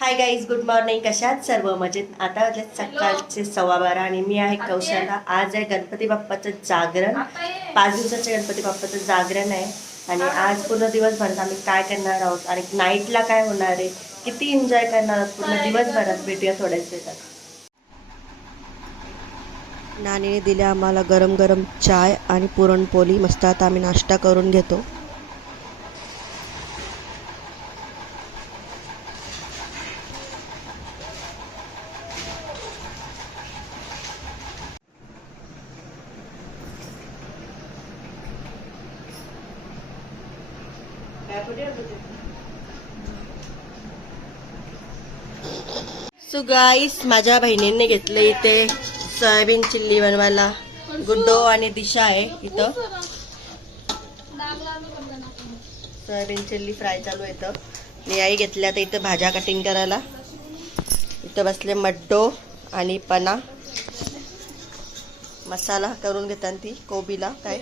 Hi guys, good morning. कशात सर्व मजेत. आता वाजले सकाळचे 12:15 आणि मी आहे कौशलला. आज आहे गणपती बाप्पाचं जागरण. 5 दिवसाचं गणपती बाप्पाचं जागरण आहे आणि आज पूर्ण दिवसभरात आम्ही काय करणार आहोत आणि नाईटला काय होणार आहे, किती एन्जॉय करणार आहोत पूर्ण दिवसभरात, भेटूया थोड्याच वेळात. नानीने दिले आम्हाला गरम गरम चाय आणि पुरणपोळी. मस्त आता आम्ही नाश्ता करून घेतो. सो गाईस, माझ्या बहिणींनी घेतले इथे सोयाबीन चिल्ली बनवायला. गुड्डो आणि दिशा आहे इथं. सोयाबीन चिल्ली फ्राय चालू आहे इथं. मी आई घेतल्या तर इथं भाज्या कटिंग करायला. इथं बसले मड्डो आणि पना. मसाला करून घेतात ती कोबीला काय.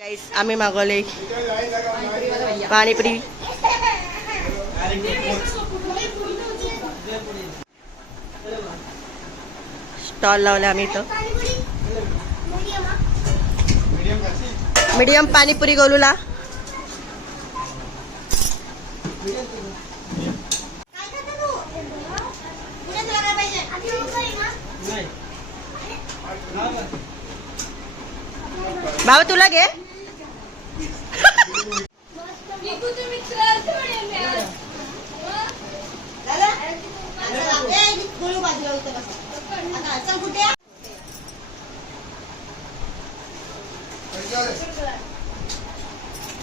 गाईस, आम्ही मागवले पाणीपुरी. स्टॉल लावले आम्ही इथं. मीडियम पाणीपुरी गोलूला. बाबा तुला घे.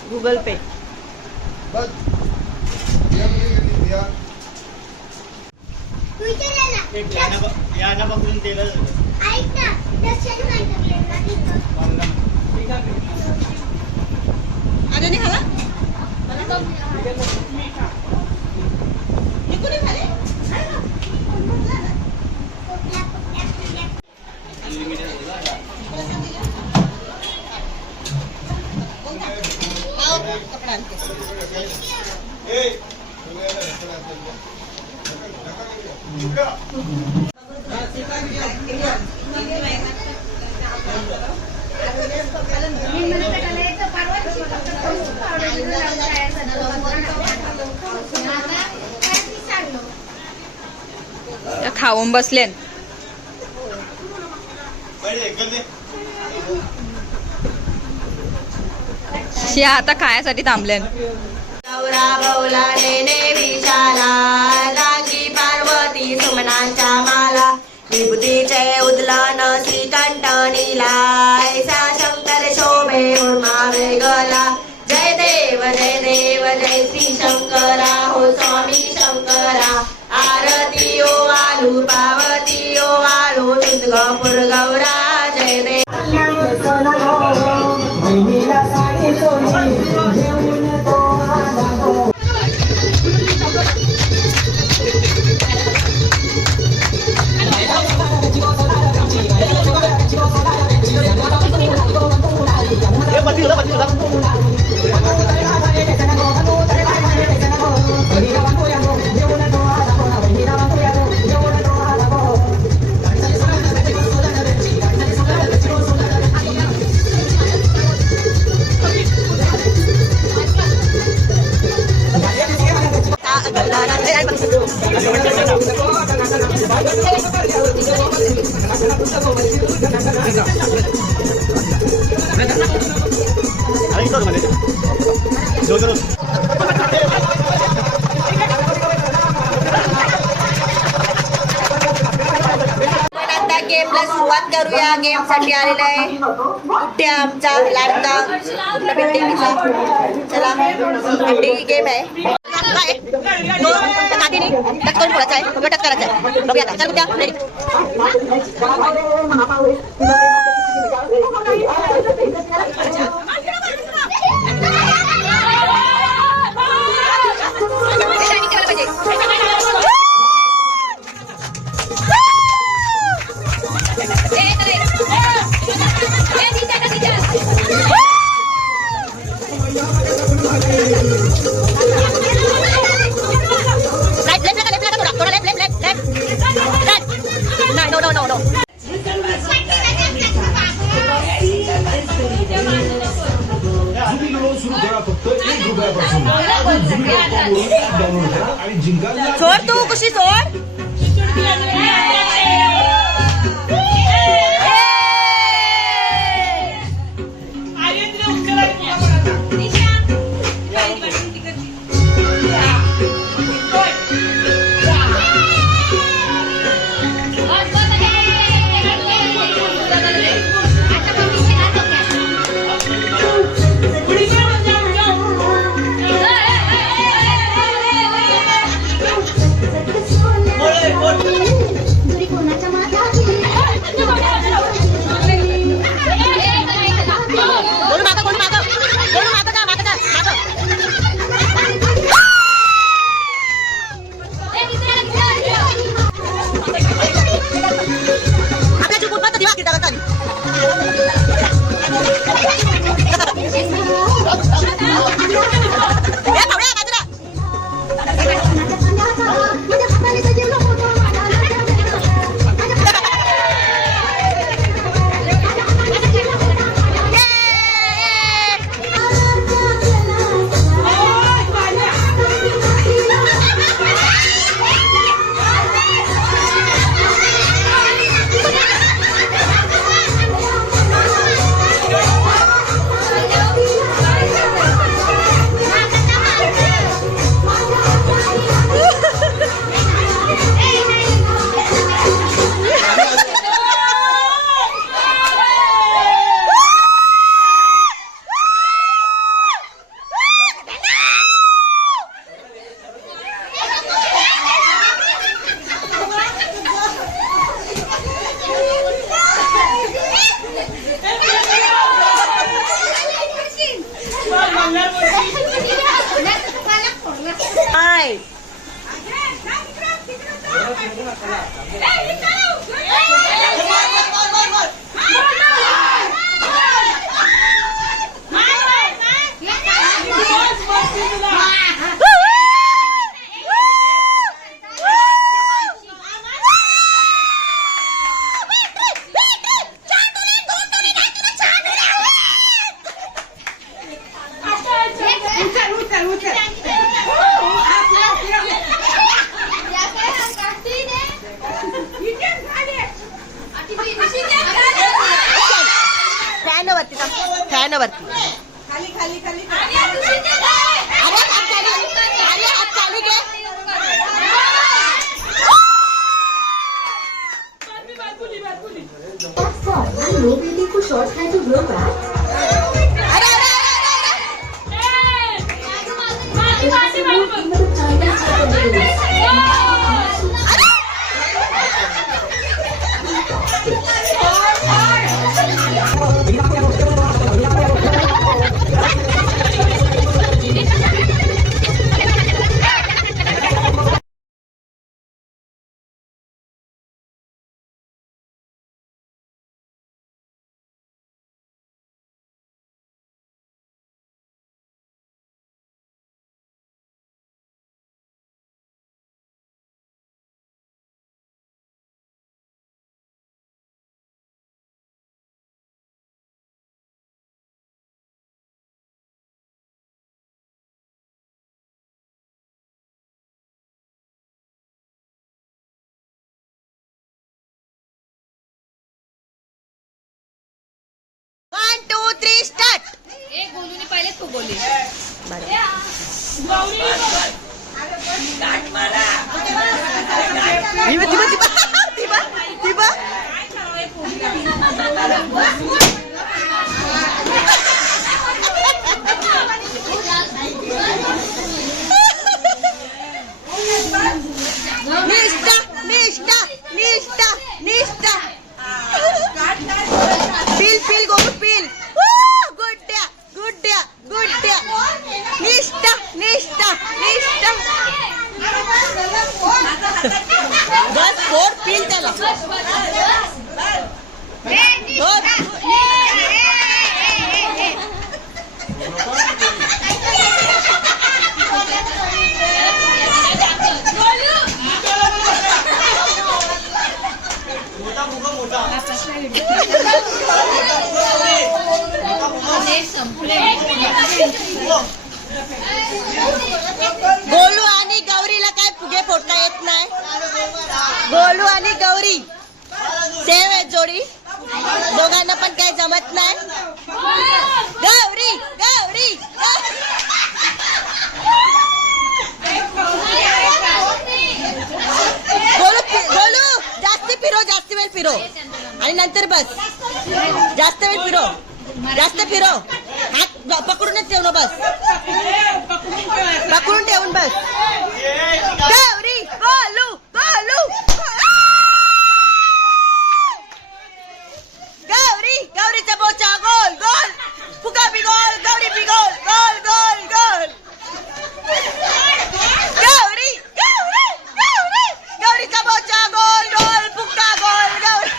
गूगल पे. अरे नाही खाला खाऊन बसले. शिया आता खायासाठी थांबले. गौरा बौला नेने विशाला, रांगी पार्वती सुमनांच्या माला, विभूतीचे उदलन श्रीकंठनीला, ऐसा शंकर शोभे उर्मावे गला. जय देव जय देव जय श्री शंकरा, हो स्वामी शंकरा. आरती ओ आलू पावती ओ आलू दुर्गापूर गौरा. जय देव. गेमला सुरुवात करूया. गेम साठी आलेला आहे कुठे आमचा लाडका बिल्डिंगचा. चला, बिल्डिंग गेम आहे. टच करून फोडायचा आहे, टच करायचा आहे. बघूया आता. चल कुठ्या रेडी. ए सोड तू कशी सोड. गोलू आणि गौरीला काय फुगे फोडता येत नाही. गोलू आणि गौरी सेम आहे जोडी, दोघांना पण काही जमत नाही. गौरी गौरी गोलू गोलू जास्त फिरो, जास्त वेळ फिरो आणि नंतर बस. जास्त वेळ फिरो, जास्त फिरो. हात पकडूनच ठेवणं बस, पकडून ठेवून बस. गौरी गोलू गोलू गौरी गौरीचा बोचा गोल गोल, फुगा बी गोल, गौरी बी गोल, गोल गोल गोल. गौरी गौरी गौरी गौरीचा बोचा गोल गोल, फुगा गोल. गौरी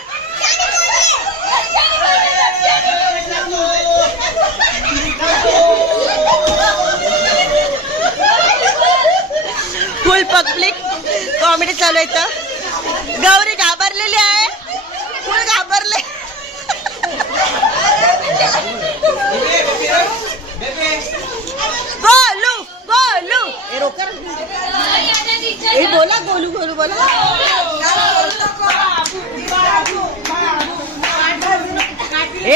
फुल पब्लिक कॉमेडी चालू आहे इथं. गौरी घाबरलेली आहे, फुल घाबरले. गोलू गोलू ए रोकर ए बोला, गोलू गोलू बोला.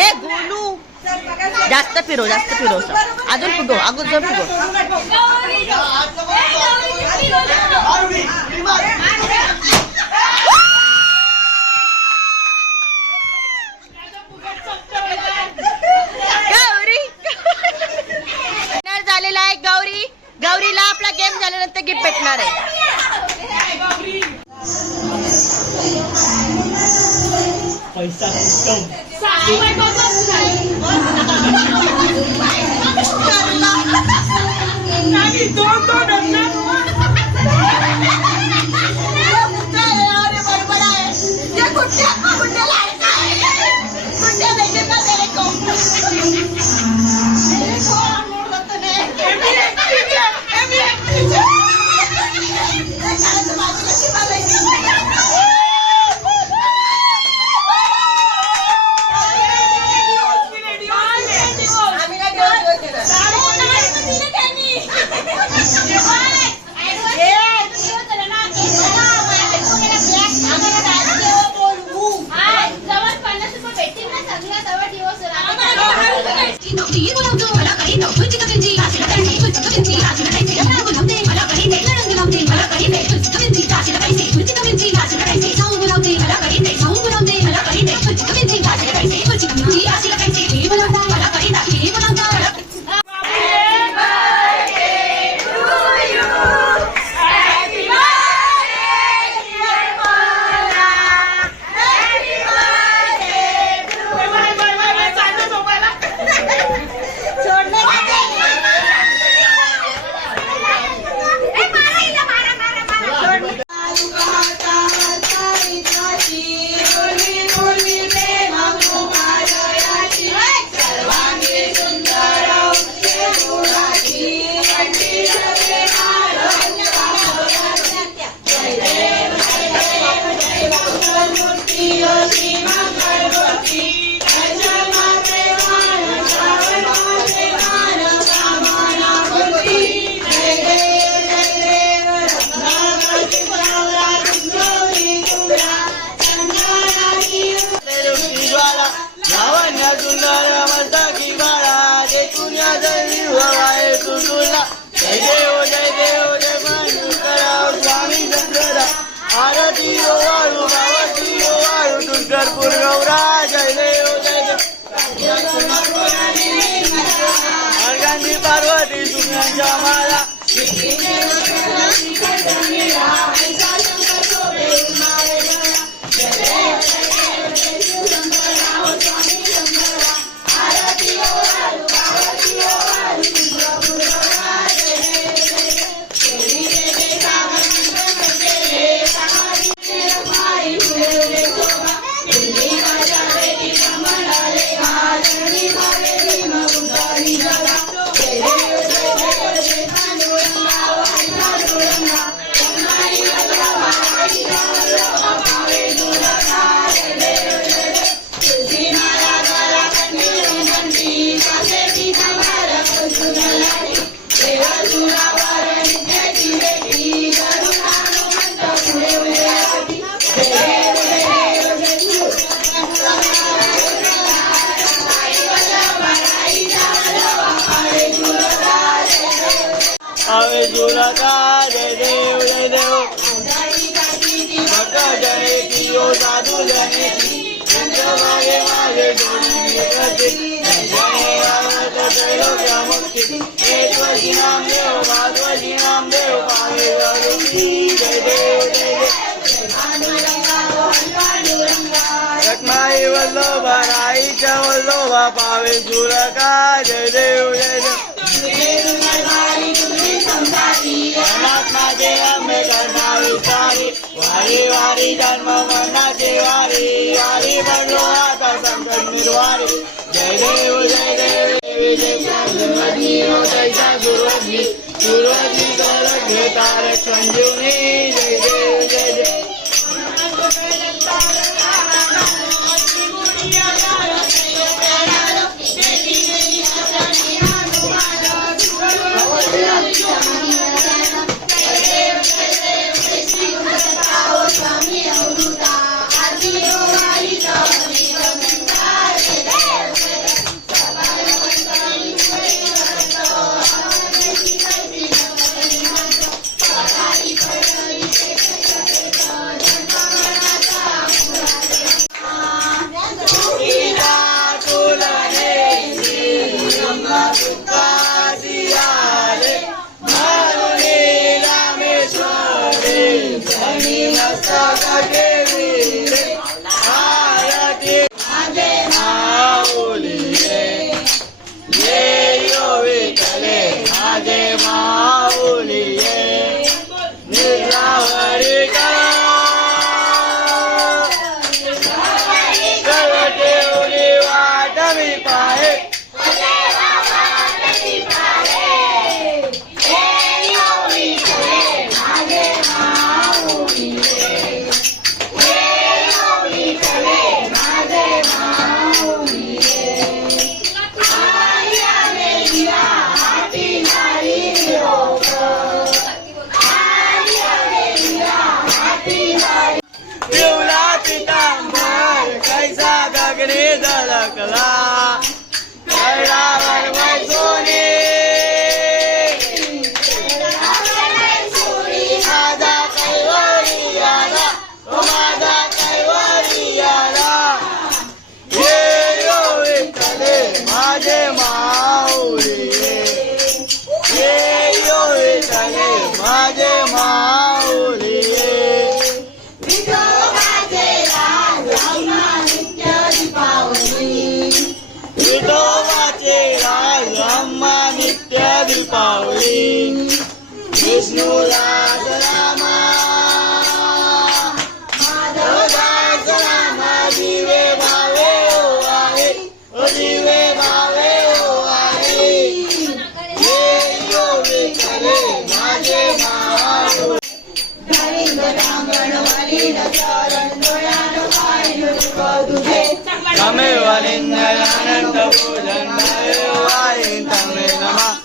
ए गोलू जास्त फिरो, जास्त फिरो. अजून फिरो, अजून फिरो. झालेला आहे गौरी. गौरीला आपला गेम झाल्यानंतर गिफ्ट भेटणार आहे. पैसा पार्वती तुम्ही मला पावे सुरका जय देव जय देव भक्त जनेती ओ साधू जनेती मागे मागे डोली करते जय आवत त्रैलोक्यमुक्ती एक वशी नाम देव भागवती नाम देव पावे गरुडी जय देव जय देव रखमाई वल्लभा राईच्या वल्लभा पावे सुरका जय देव जय देव अनात्माचे आंबे करणारी सारी वारी वारी जन्म मरणाची वारी वारी बनलो आता संकट निर्वारी जय देव जय देव देवी जय सुरवती हो जैसा सुरवती सुरवती करत घेता रे संजीवनी जय देव जय देव विष्णु दास रामा माधव दास रामा जीवे भावे ओ आहे ओ जीवे भावे ओ आहे ये यो विठ्ठले माझे माऊ तमे वलिंदयानंद पूजन वाई तमे नमः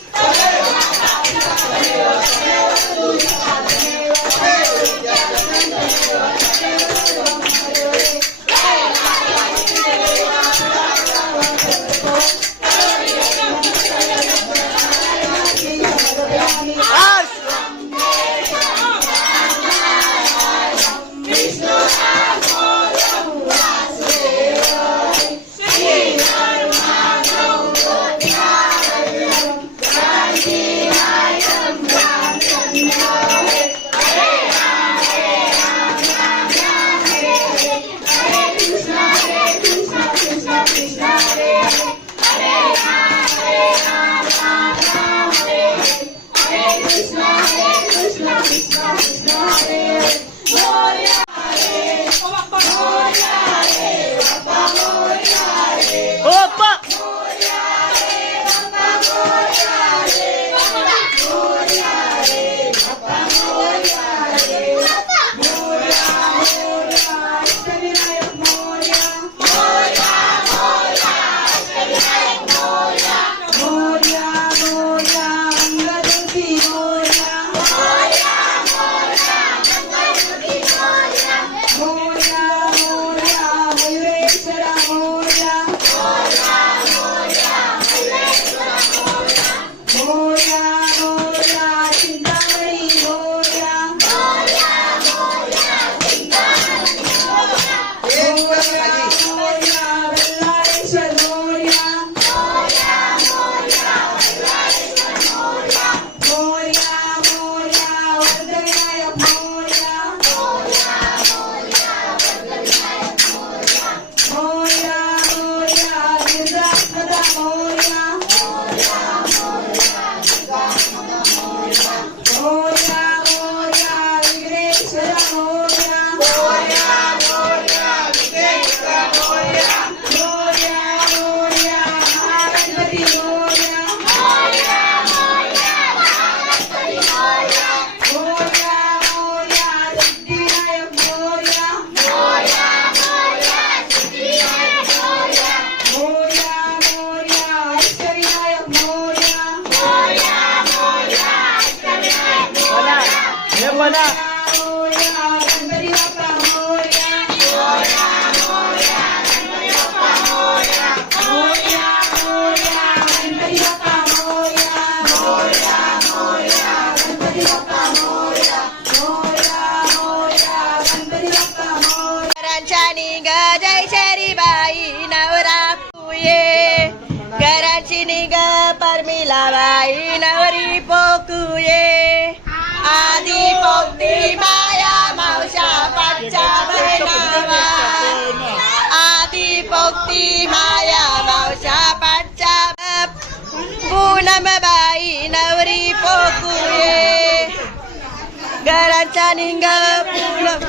घरांच्या निघ जय शरी बाई नवरा पोकुये घराची निघ परमिला बाई नवरी पोकुये आधी पोक्ती माया मावशा पाठच्या बहिणावा आधी पोक्ती माया मावशा पाठच्या पूनम बाई नवरी पोकुये घराच्या निघ पूनम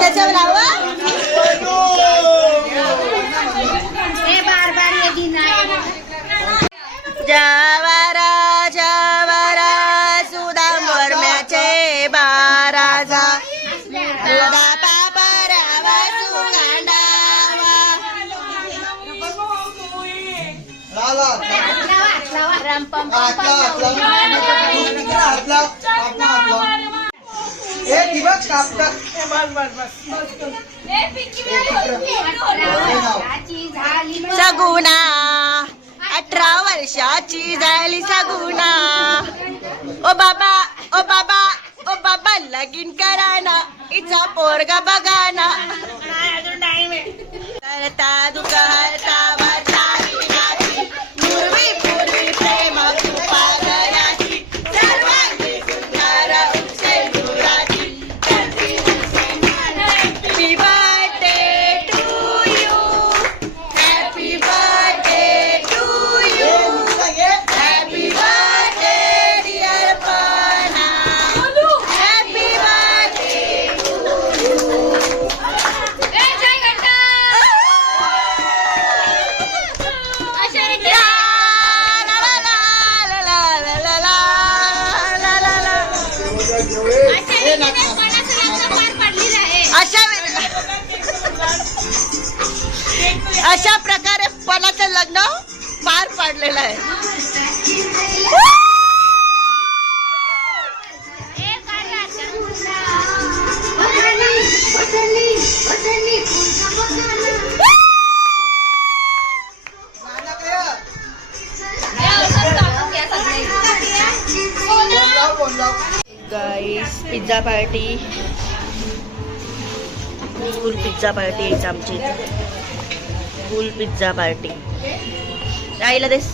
त्याच्यावर लावा जवारा जवारा सुदाम वर्म्याचे बाराजा सुदा पापरावा सुगांडावा सगुना 18 वर्षाची झाली सगुना ओ बाबा लगीन कराना इचा पोरगा बघाना करता दुखता वाचारी पूर्वी प्रेम कृपा दयाची सर्वांगी सुंदर सेंदुराची happy birthday to you happy birthday to you happy birthday dear पना हॅपी बर्थडे अशा प्रकारे पणाचं लग्न पार पाडलेलं आहे. Guys pizza party full pizza party यायचं आमची फुल पिझ्झा पार्टी आईला देस